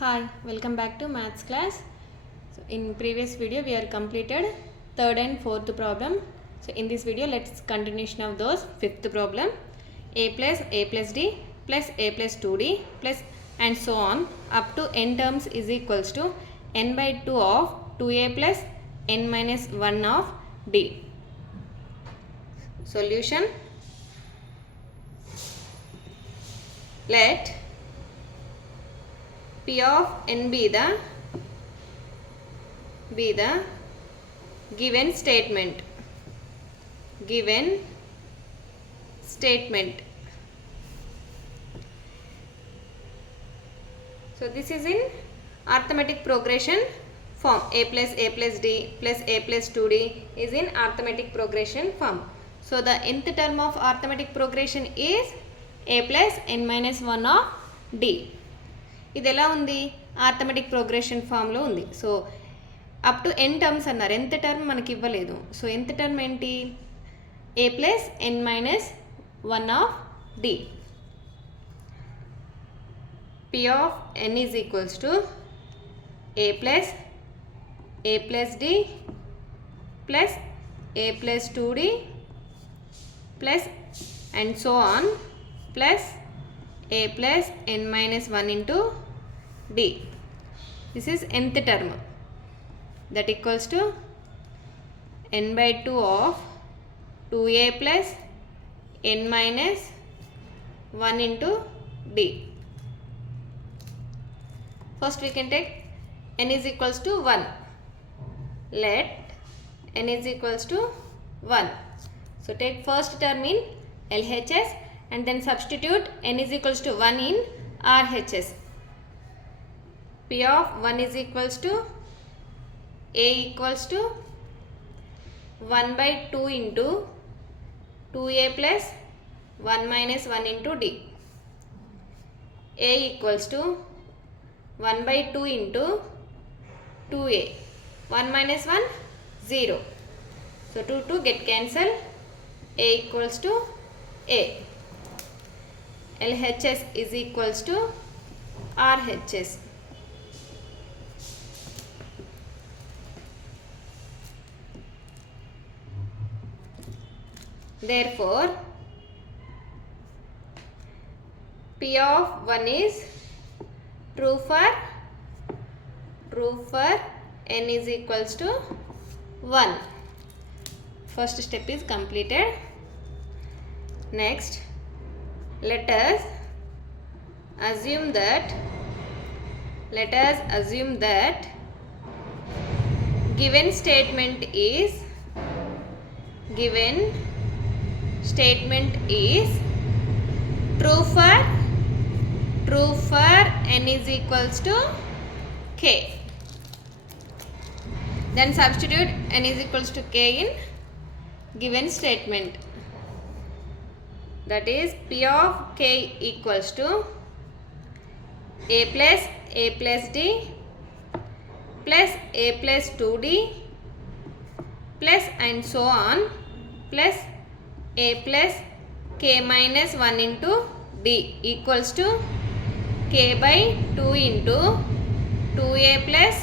Hi, welcome back to maths class. So in previous video we are completed third and fourth problem. So in this video let's continuation of those fifth problem. A plus d plus a plus 2d plus and so on up to n terms is equals to n by 2 of 2a plus n minus 1 of d. Solution. Let P of n be the given statement. So this is in arithmetic progression form. A plus d plus a plus 2d is in arithmetic progression form. So the nth term of arithmetic progression is a plus n minus 1 of d. ఇది ఎలా ఉంది, arithmetic progression ఫామ్లో ఉంది. So up to n terms అన్నారు, ఎంత term మనకి ఇవ్వలేదు. So ఎంత టర్మ్ ఏంటి, a plus n minus 1 of d. P of n is equals to a plus d plus a plus 2d plus and so on plus a plus n minus 1 into d. This is nth term, that equals to n by 2 of 2a plus n minus 1 into d. First we can take n is equals to 1. Let n is equals to 1. So take first term in LHS and then substitute n is equals to 1 in RHS. P of 1 is equals to a equals to 1 by 2 into 2a plus 1 minus 1 into d. A equals to 1 by 2 into 2a. 1 minus 1, 0. So 2 get cancelled. A equals to a. LHS is equals to RHS. Therefore, P of 1 is true for n is equals to 1. First step is completed. Next, let us assume that given statement is true for n is equals to k. Then substitute n is equals to k in given statement. That is P of k equals to a plus d plus a plus 2d plus and so on plus a plus k minus 1 into d equals to k by 2 into 2a plus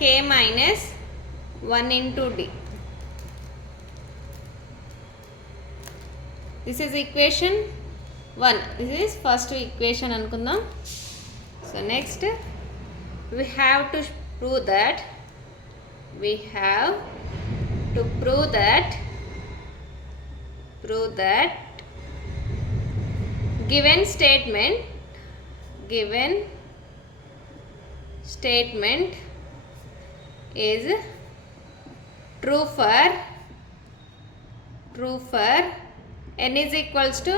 k minus 1 into d. This is equation 1. This is first equation anukundam. So next we have to prove that given statement is true for n is equals to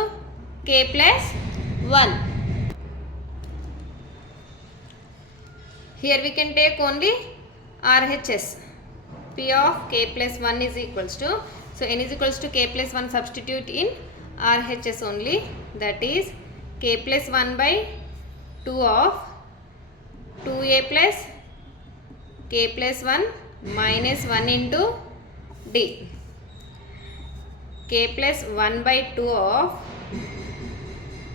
k plus 1. Here we can take only RHS. P of k plus 1 is equals to, so n is equals to k plus 1 substitute in RHS only, that is k plus 1 by 2 of 2a plus k plus 1 minus 1 into d. K plus 1 by 2 of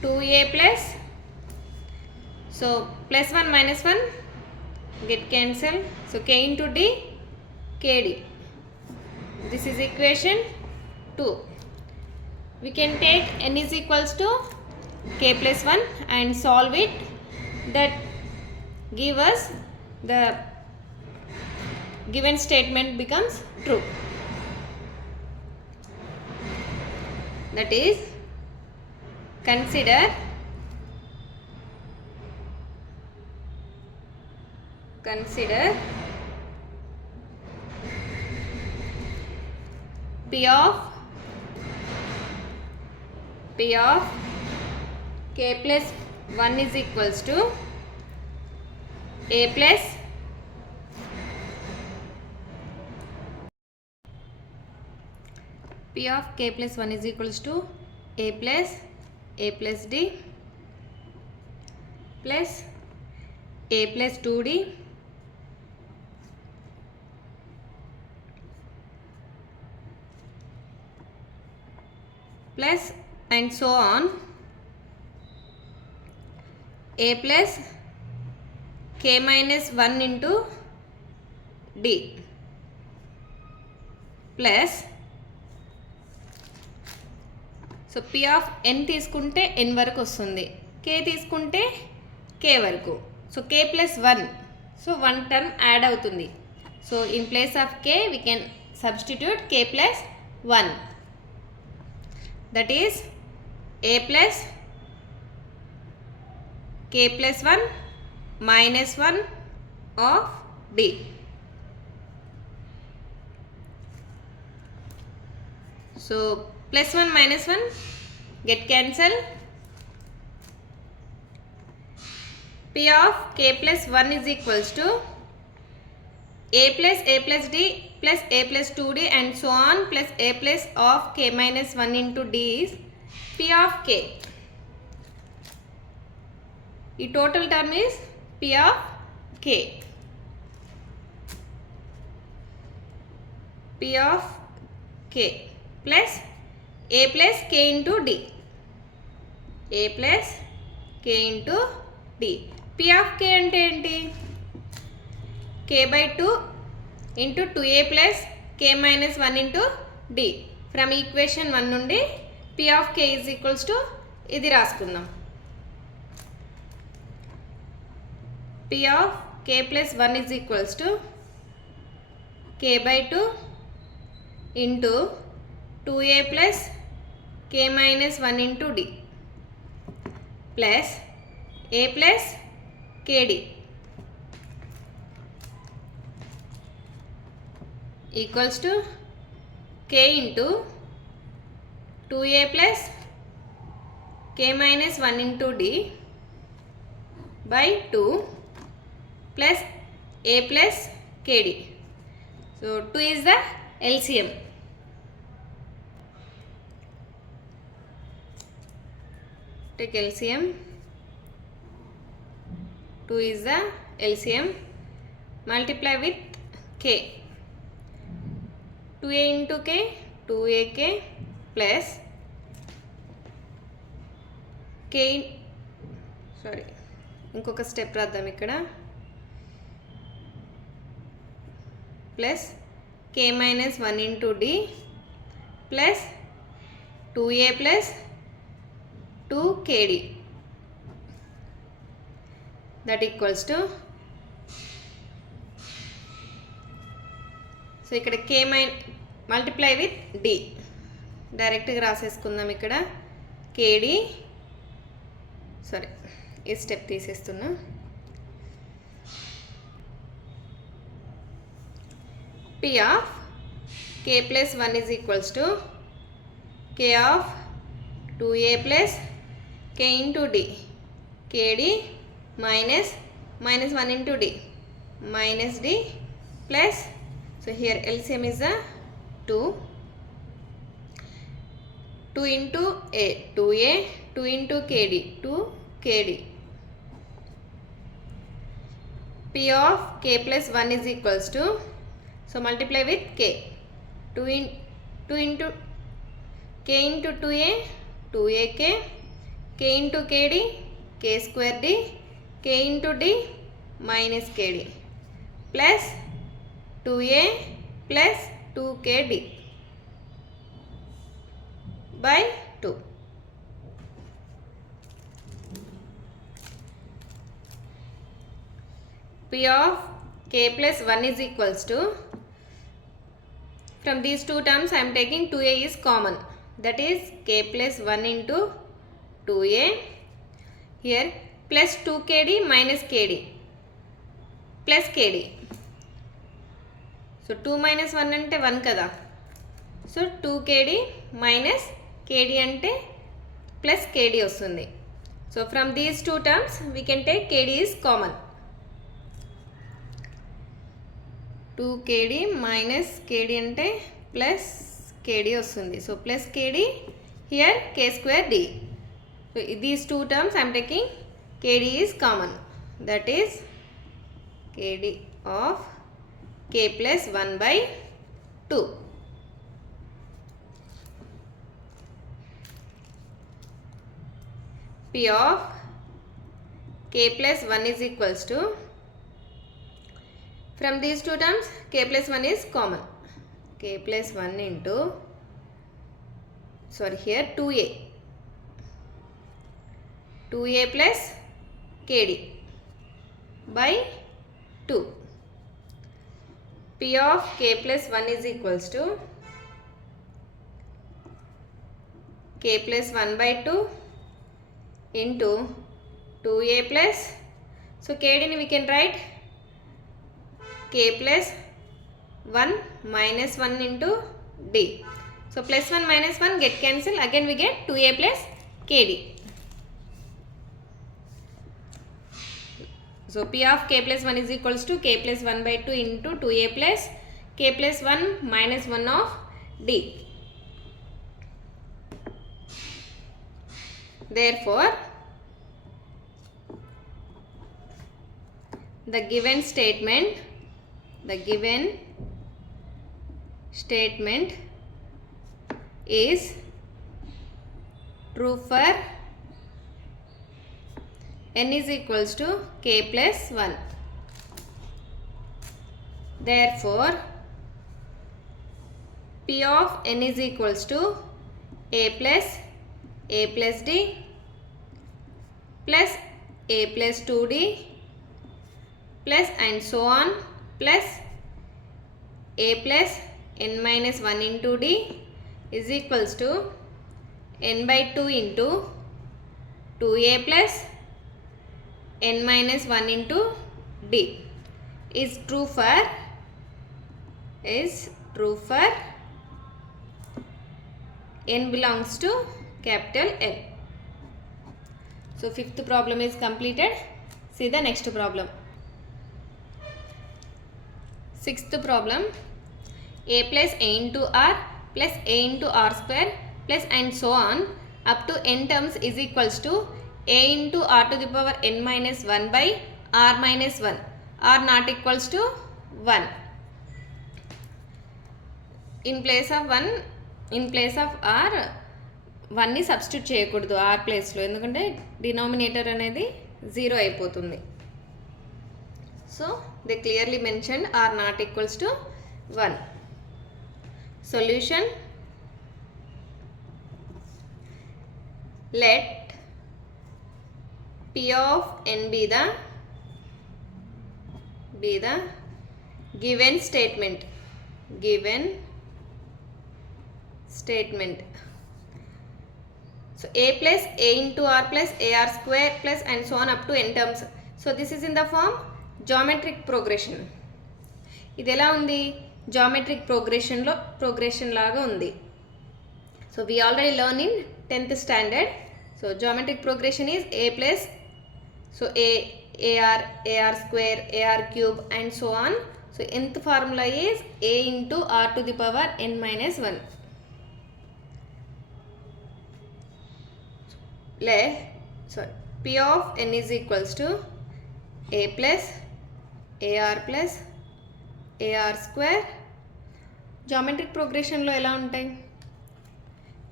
2a plus So plus 1 minus 1 get cancelled. So k into d, kd. This is equation 2. We can take n is equals to k plus 1 and solve it. That give us the given statement becomes true. That is, consider P of k plus 1 is equals to a plus P of k plus 1 is equals to a plus d plus a plus 2d plus and so on, a plus k minus 1 into d plus, so p of n తీసుకుంటే n వరకు వస్తుంది, k తీసుకుంటే k వరకు. So k plus 1, so 1 term add అవుతుంది. So in place of k we can substitute k plus 1. That is a plus k plus 1 minus 1 of d. So plus 1 minus 1 get cancelled. P of k plus 1 is equals to a plus d plus a plus 2d and so on plus a plus of k minus 1 into d is P of k. The total term is P of k. P of k plus a plus k into d. A plus k into d. P of k ante enti? K by 2 into 2a plus k minus 1 into d. From equation 1 నుండి P of k is equals to ఇది రాసుకుందాం. P of k plus 1 is equals to k by 2 into 2a plus k minus 1 into d plus a plus kd equals to k into 2a plus k minus 1 into d by 2 plus a plus kd. So 2 is the LCM. Take LCM. 2 is the LCM. Multiply with k. 2a into k, 2ak plus k, sorry, ఇంకొక step రాద్దాం ఇక్కడ, plus k minus 1 into d plus 2a plus 2kd. That equals to, so ఇక్కడ k multiply with d డైరెక్ట్గా రాసేసుకుందాం. ఇక్కడ kd, sorry ఈ step తీసేస్తున్నా. P of k plus 1 is equals to k of 2a plus k into d, kd minus 1 into d minus d plus, so here LCM is a 2 into a, 2a, 2 into kd, 2kd. P of k plus 1 is equals to, so multiply with k, 2 into k into 2a, 2ak, k into kd, k square d, k into d minus kd plus 2a plus 2kd by 2. P of k plus 1 is equals to, from these two terms I am taking 2a is common, that is k plus 1 into 2a, here plus 2kd minus kd plus kd. So 2 minus 1 ante 1 kada, so 2kd minus kd ante plus kd vastundi. So from these two terms we can take kd is common. 2kd minus kd ante plus kd vastundi. So plus kd, here k square d. So these two terms I am taking kd is common, that is kd of k plus 1 by 2. P of k plus 1 is equals to, from these two terms k plus 1 is common, k plus 1 into, sorry, here 2a plus kd by 2. P of k plus 1 is equals to k plus 1 by 2 into 2a plus, so kd ni we can write k plus 1 minus 1 into d. So plus 1 minus 1 get cancel, again we get 2a plus kd. So P of k plus 1 is equals to k plus 1 by 2 into 2a plus k plus 1 minus 1 of d. Therefore the given statement is true for n is equals to k plus 1. Therefore P of n is equals to a plus d plus a plus 2d plus and so on plus a plus n minus 1 into d is equals to n by 2 into 2a plus n minus 1 into d is true for n belongs to capital N. So fifth problem is completed. See the next problem. Sixth problem, a plus a into r plus a into r square plus and so on up to n terms is equals to a into r to the power n minus 1 by r minus 1, r not equals to 1. In place of r 1 ని substitute చేయకూడదు r ప్లేస్లో, ఎందుకంటే denominator అనేది 0 అయిపోతుంది. So they clearly mentioned r not equals to 1. Solution, let P of n be the given statement. So a plus a into r plus ar square plus and so on up to n terms. So this is in the form geometric progression. ఇది ఎలా ఉంది, geometric progression లాగా ఉంది. So we already learned in 10th standard. So geometric progression is a plus, so ar square, ar cube and so on. So nth formula is a into r to the power n minus 1. P of n is equals to a plus ar square. Geometric ప్రోగ్రెషన్లో ఎలా ఉంటాయి,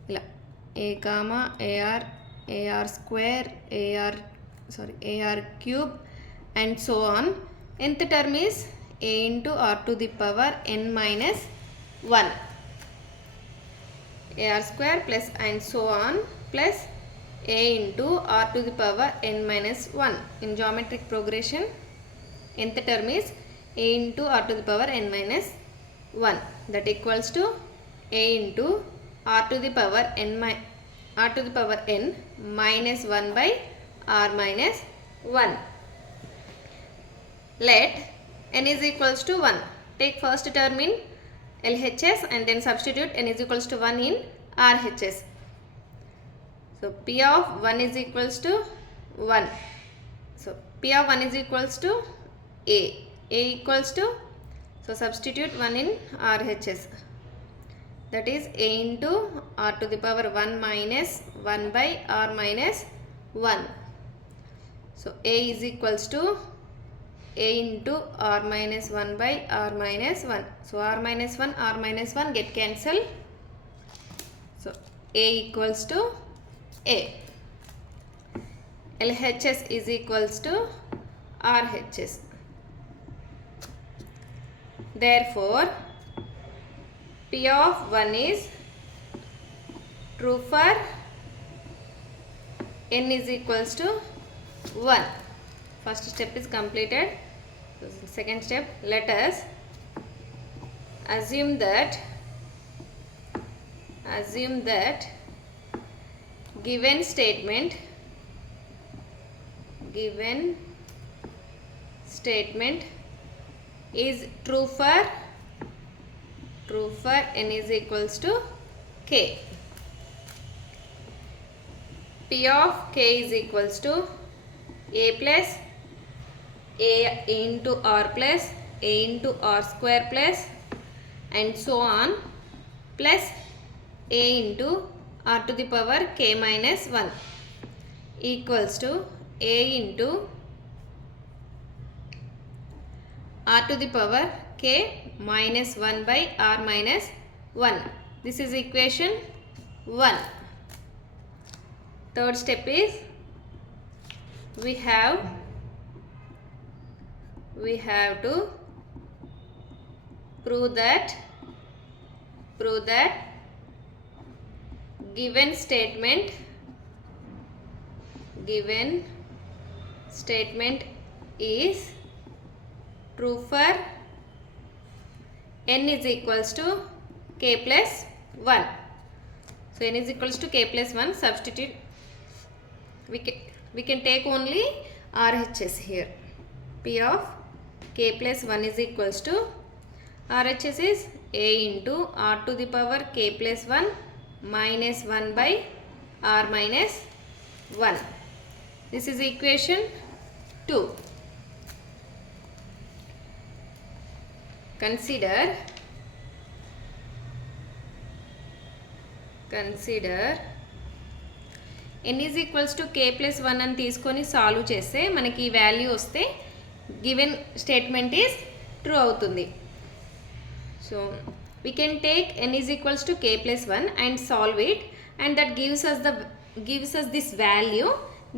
ఇలా a comma ar, ar square, ar AR cube and so on. Nth term is a into r to the power n minus 1, ar square plus and so on plus a into r to the power n minus 1. In geometric progression, nth term is a into r to the power n minus 1, that equals to a into r to the power n minus 1 by r minus 1. Let n is equals to 1. Take first term in LHS and then substitute n is equals to 1 in RHS. So P of 1 is equals to 1. So P of 1 is equals to A equals to, so substitute 1 in RHS, that is a into r to the power 1 minus 1 by r minus 1. So a is equals to a into r minus 1 by r minus 1. So r minus 1 get cancelled. So a equals to a. LHS is equals to RHS. Therefore P of 1 is true for n is equals to 1. First step is completed. So second step, let us assume that given statement is true for n is equals to k. P of k is equals to a plus a into r plus a into r square plus and so on plus a into r to the power k minus 1 equals to a into r to the power k minus 1 by r minus 1. This is equation 1. Third step is we have to prove that given statement is true for n is equals to k plus 1. So n is equals to k plus 1. Substitute. We can take only RHS here. P of k plus 1 is equals to RHS is a into r to the power k plus 1 minus 1 by r minus 1. This is equation 2. Consider n is equals to k plus 1 అని తీసుకొని solve చేస్తే మనకి ఈ value వస్తే given statement is true అవుతుంది. So we can take n is equals to k plus 1 and solve it, and that gives us this value.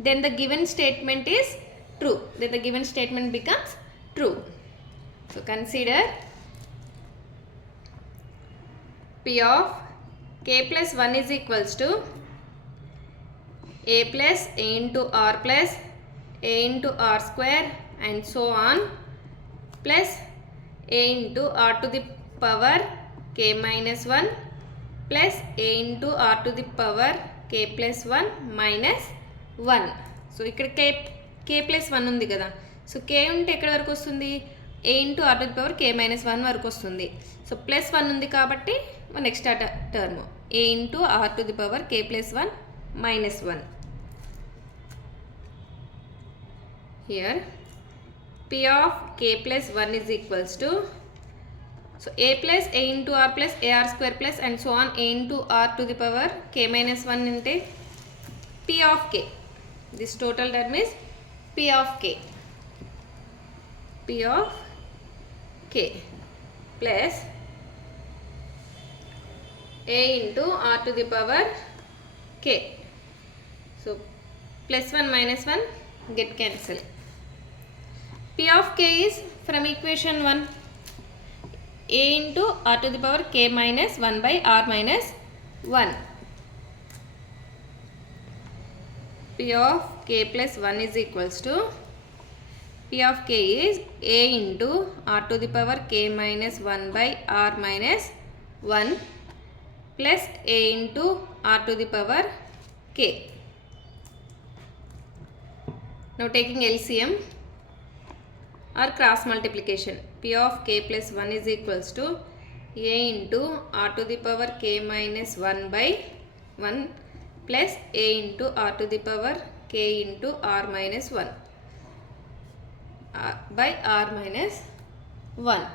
Then the given statement is true. Then the given statement becomes true. So consider P of k plus 1 is equals to a plus a into r plus a into r square and so on plus a into r to the power k minus 1 plus a into r to the power k plus 1 minus 1. So ఇక్కడ k plus 1 ఉంది కదా. So k ఉంటే ఎక్కడ వరకు వస్తుంది? a into r to the power k minus 1 వరకు వస్తుంది. So plus 1 ఉంది కాబట్టి మన extra term a into r to the power k plus 1 minus 1. Here P of k plus 1 is equals to, so a plus a into r plus a r square plus and so on a into r to the power k minus 1 into P of k. This total term is P of k. P of k plus a into r to the power k. So plus 1 minus 1 get cancel. P of k is from equation 1, a into r to the power k minus 1 by r minus 1. P of k plus 1 is equals to, P of k is a into r to the power k minus 1 by r minus 1 plus a into r to the power k. Now taking LCM or cross multiplication, P of k plus 1 is equals to a into r to the power k minus 1 by 1 plus a into r to the power k into r minus 1 by r minus 1.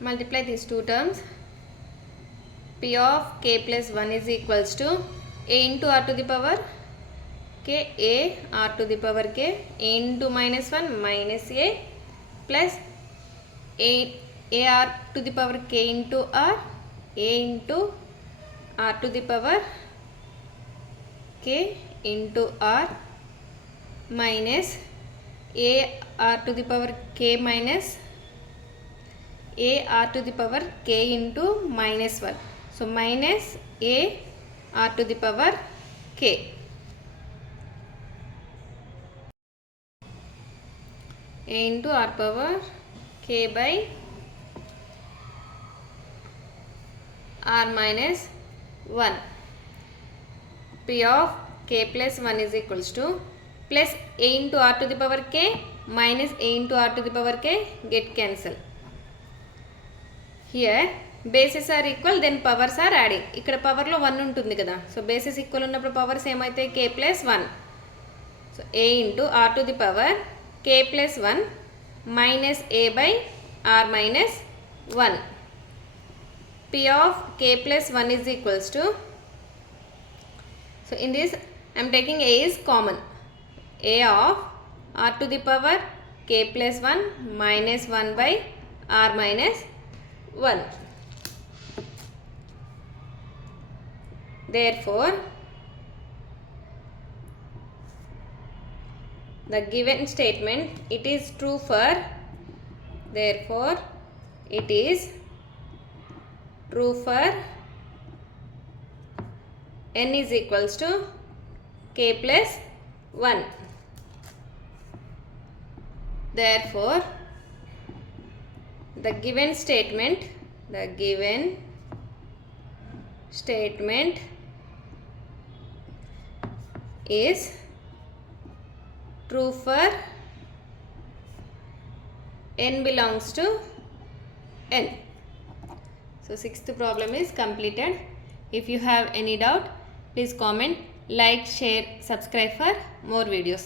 Multiply these two terms. P of k plus 1 is equals to a into r to the power k, a r to the power k, a into minus 1 minus a plus a r to the power k into r, a into r to the power k into r minus a r to the power k minus a r to the power k into minus 1. So minus a r to the power k. A into r power k by r minus 1. P of k plus 1 is equals to plus a into r to the power k minus a into r to the power k, get cancel. Here bases are equal, then powers are adding. ఇక్కడ power లో 1 ఉంటుంది కదా, so bases equal ఉన్నప్పుడు powers ఏమైతే k plus 1. So a into r to the power k plus 1 minus a by r minus 1. P of k plus 1 is equals to, so in this I am taking a is common, a of r to the power k plus 1 minus 1 by r minus 1. Therefore the given statement, it is true for, therefore it is true for n is equals to k plus 1. Therefore the given statement is true for n belongs to n. So sixth problem is completed. If you have any doubt, please comment, like, share, subscribe for more videos.